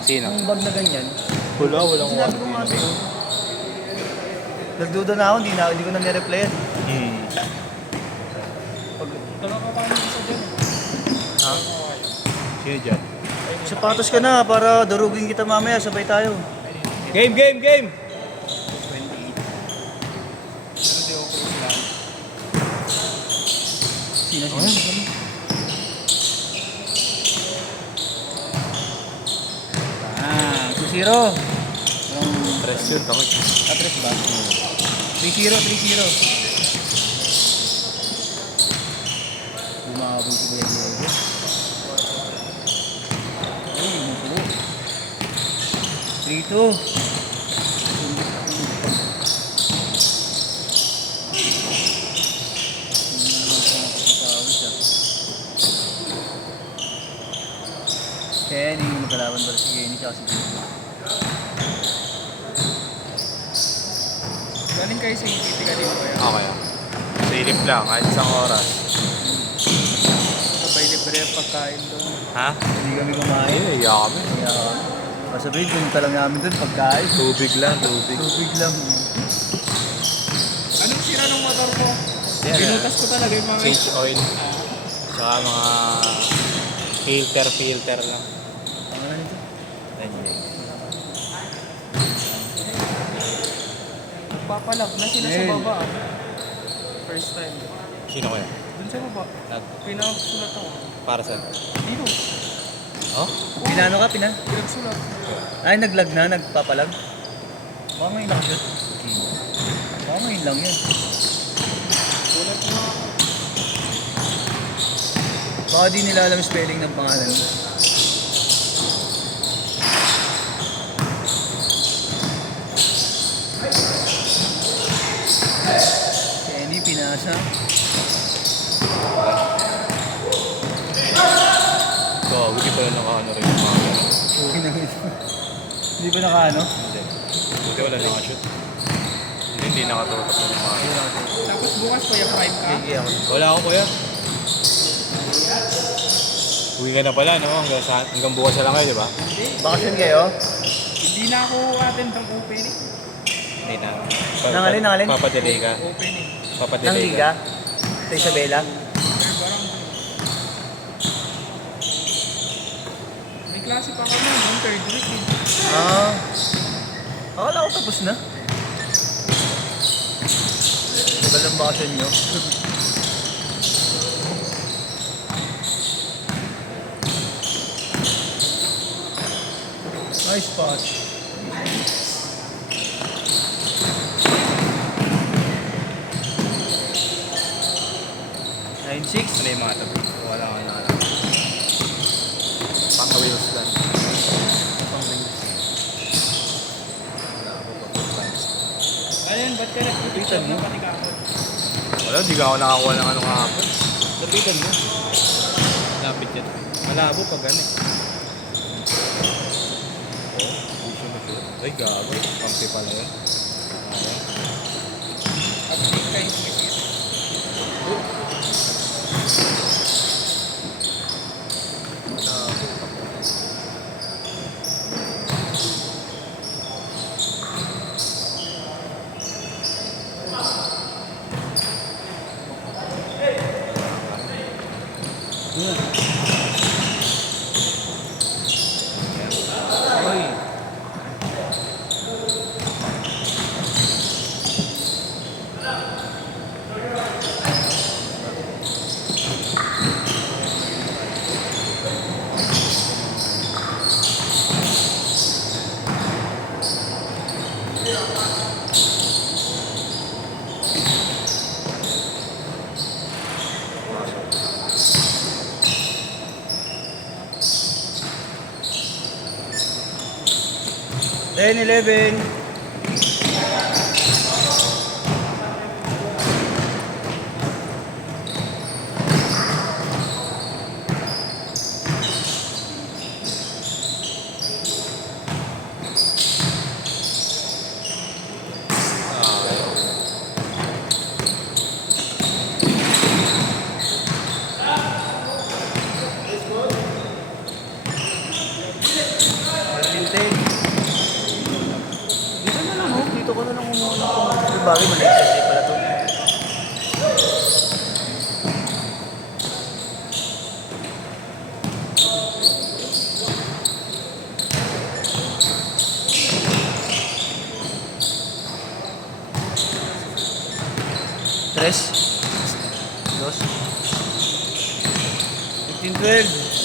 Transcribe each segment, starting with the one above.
Sino? Ang bag na ganyan. Walang Sinabi ko nga sa'yo. Nagduda na ako, hindi ko na nireplyan. Ha? Sino dyan? Sapatos ka na para durugin kita mamaya, sabay tayo. Game! Sino? Ah, 2-0. Tres yun, takot. Atres ba? 3-0. Bumabog si Kuya Diego. Uy, mupo. 3-2. Kenny, magkalaban para si Kenny tsaka si Diego. Galing kayo sa ETT kanina ba yan? Okay. Silip lang, kahit isang oras. Sabay libre yung pagkain doon. Ha? Hindi kami kumain. Ay, iyak kami. Kaya, masabihin, punta lang namin doon pagkain. Tubig lang. Tubig lang. Anong sira ng motor ko? Yan, Binutas ko talaga yung mga... Change oil. Tsaka mga filter lang. Pangalan nito? Nagpapalag na sila sa baba. First time. Sino kaya? Doon sa baba. Pinagsulat ako. Para saan? Dito. Oh? Pinano ka, Pinagsulat. Ay, naglag na, nagpapalag. Baka ngayon lang yun. Baka ngayon lang yun. Sulat mo. Baka di nila alam spelling ng pangalan mo. Kenny, pinasa. So, hindi pala naka-ano rin yung mga gano'n. Okay na yun. Hindi ba nakaano? Hindi. Buti wala naka-shoot. Hindi nakatutok yung mga gano'n. Tapos bukas kuya prime ka. Gigi ako. Wala ako kuya. Uwi ka na pala, no? Hanggang bukas na lang kayo, di ba? Bakasyon kayo? Hindi na ako attend ng opening. Hindi na. Nangalin? Papadelay ka. Opening. Nang Papadelay Liga? ka. Sa Isabela? Pero parang... May klase pa kami. Yung third week eh. Ah. Akala ko tapos na. Tagal ang bakasyon nyo. Nice spot. Nine six. Ano yung mga tabi? Wala ka na alam. Pang-wheels lang. Ayun, ba't ka nag-picture mo? ng patikakot? Wala, hindi ka ako nakakuha ng ano kahapon. Lapitan mo. Lapit yan. Malabo pag ano eh. Ay, gago. Kampi pala yun. Update kayo sumisit. Oy. Then 11. bagay maliit kasi pala to. Tres. Dos. 15-12.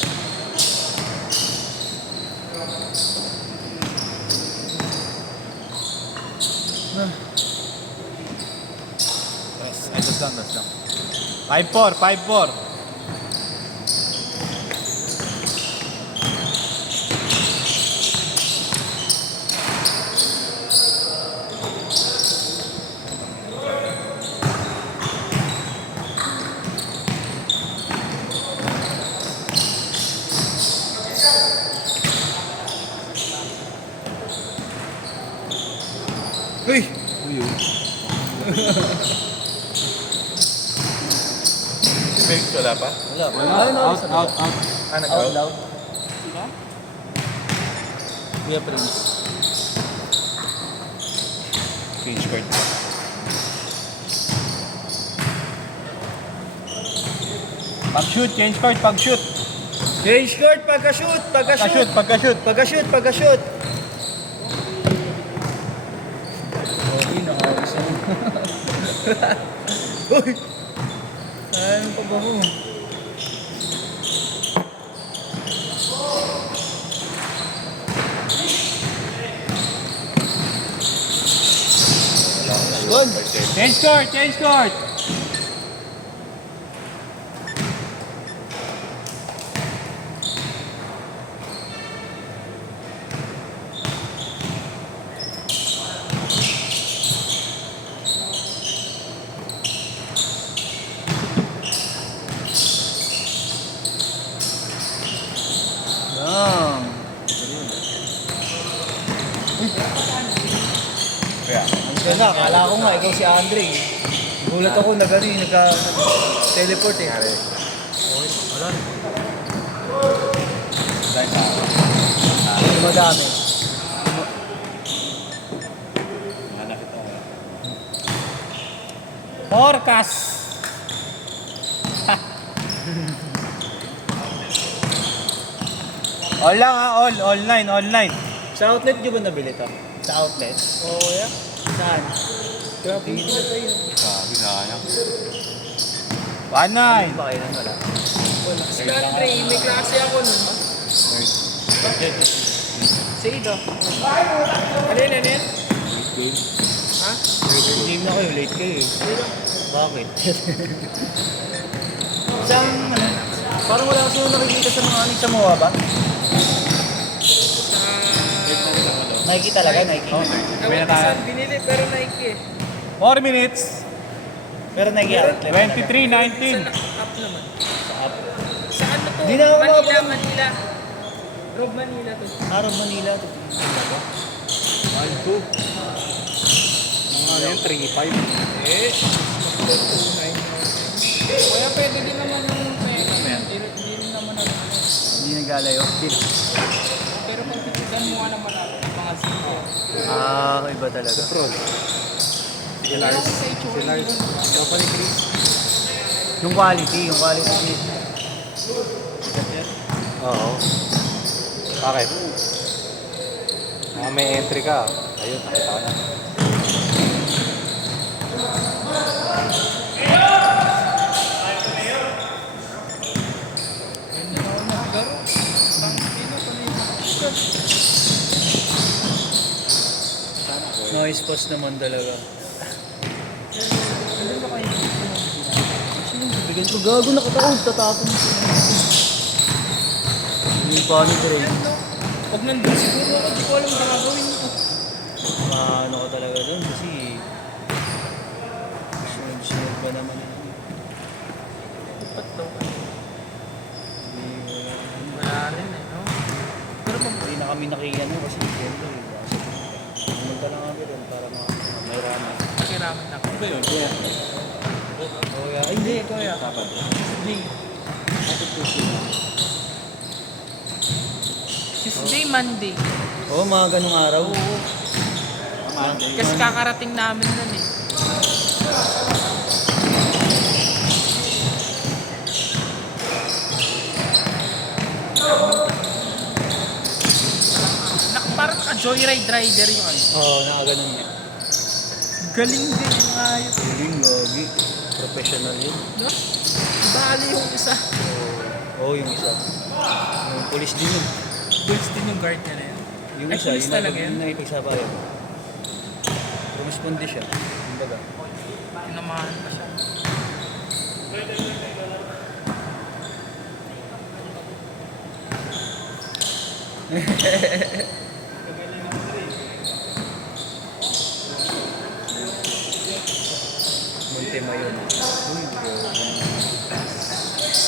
Ay, dos lang. 5-4, 5-4. Uy! Felix, wala pa? Wala pa. Out. Out Nag-out? loud. Diba? Kuya Prince. Change court pa. Pag-shoot, change court, pag-shoot. Change court, pagka-shoot, pagka-shoot. Pagka-shoot. Pagka-shoot, pagka-shoot. Okay, nakakisa mo. Uy! Ano pa ba mo? Good. Change court. Lang. Kaya. Kaya akala ko nga, ikaw si Andre. Gulat ako, nag-teleport eh. Wala. Dahil na. Madami. Hanap ito. Forecast! All lang ha, online. Sa outlet nyo ba nabili to? Sa outlet? Oo, yeah. Saan? Grabe yung pinagay yun. Sabi sayang. 1-9. Ba kayo nang wala? Wala. Si Andre, may klase ako nun. Sado. Ano yun? Ha? Game na kayo, late kayo eh. Sado. Bakit? Saan, ano? Parang wala kasi yung nakikita sa mga sa MOA ba? Nike talaga, Nike. Ewan ko saan binili, pero Nike eh. 4 minutes. Pero Nike outlet. 23-19. Sa app naman. Sa app. Sa ano to? Di na ako Manila, makapalam. Manila. Rob Manila to. Araw Manila. 1-2. Mga yun, 3-5. Eh, 2.9. Kaya pwede din naman yung pera. Hindi rin naman natin. Hindi nagalayo. Pero pag titigan mo nga naman natin, mga senior. Ah, iba talaga. Pro. Si Lars. Si Lars. Ikaw pa ni Chris. Yung quality. Oo. Bakit? May entry ka. Ayun, nakita ko na. Noise post naman talaga. Bigyan ko gago nakataon, tatapon. Hindi pa ni Dre. Pag nandun siguro ako, di ko alam na gagawin ko. Ano ko talaga doon kasi sunod ba naman yun? Ba't daw? Hindi Wala rin eh, no? Pero pag hindi na kami nakikano kasi siyempre pumunta lang kami doon para may rama. pakiraman ako. Ano ba yun? Kuya. Kuya, ay hindi, kuya. Sabado. Hindi. Tuesday, Monday. Oo, mga ganong araw. Kasi kakarating namin nun eh. parang naka-joyride rider yung ano. Oo, nakaganon niya. Galing din yung ayos. Galing, gogi. Professional yun. No? Bali yung isa. Oo, yung isa. Yung police din yun. Bulls din yung guard niya na yan. Yung Ay, isa, police talaga yun? yung nakipagsabayan. Rumisponde siya. Kumbaga. Tinamahan pa siya. Montemayon. Uy, bro.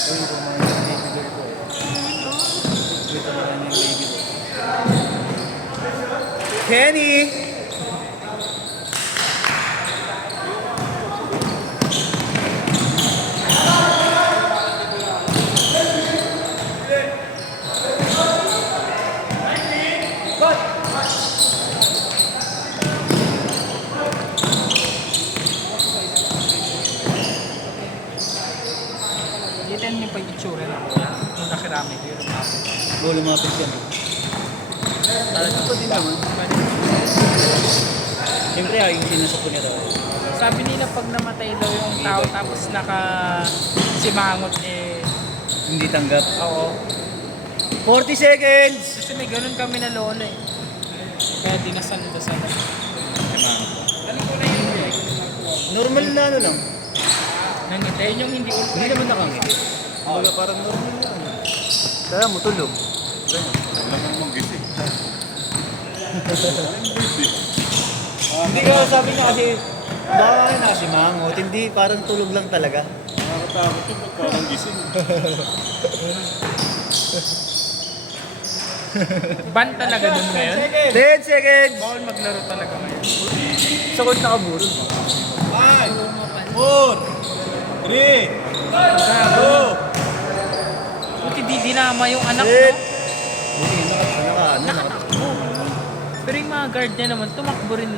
Uy, kumain yung baby girl ko. Ito naman yung baby ko. Kenny! Kita niyo pa yung itsura na kuya. Yung nakirami ko yung tapos. Oo, lumapit yan. Talaga ko din naman. Siyempre, yung sinusuko niya daw. Sabi nila pag namatay daw yung tao tapos simangot eh. Hindi tanggap. Oo. 40 seconds! Kasi may ganun kami na lola eh. Kaya dinasal-dasal. Alam ko na yun eh. Normal na ano lang. Nangitayin yung hindi ultra. Hindi naman nakangiti. Wala, parang normal na. Kaya mo tulog. Wala mong magising. Hindi ka sabi niya kasi baka nga nakasimangot. Hindi, parang tulog lang talaga. Nakakatakot yun pag parang gising. Ban talaga dun ngayon. 10 seconds! Bawal maglaro talaga ngayon. Sakot nakaburol. 5, 4, 3, Buti di dinama yung anak Shit! mo. Buti naka, ano, Nakatakbo. Pero yung mga guard niya naman, tumakbo rin naman.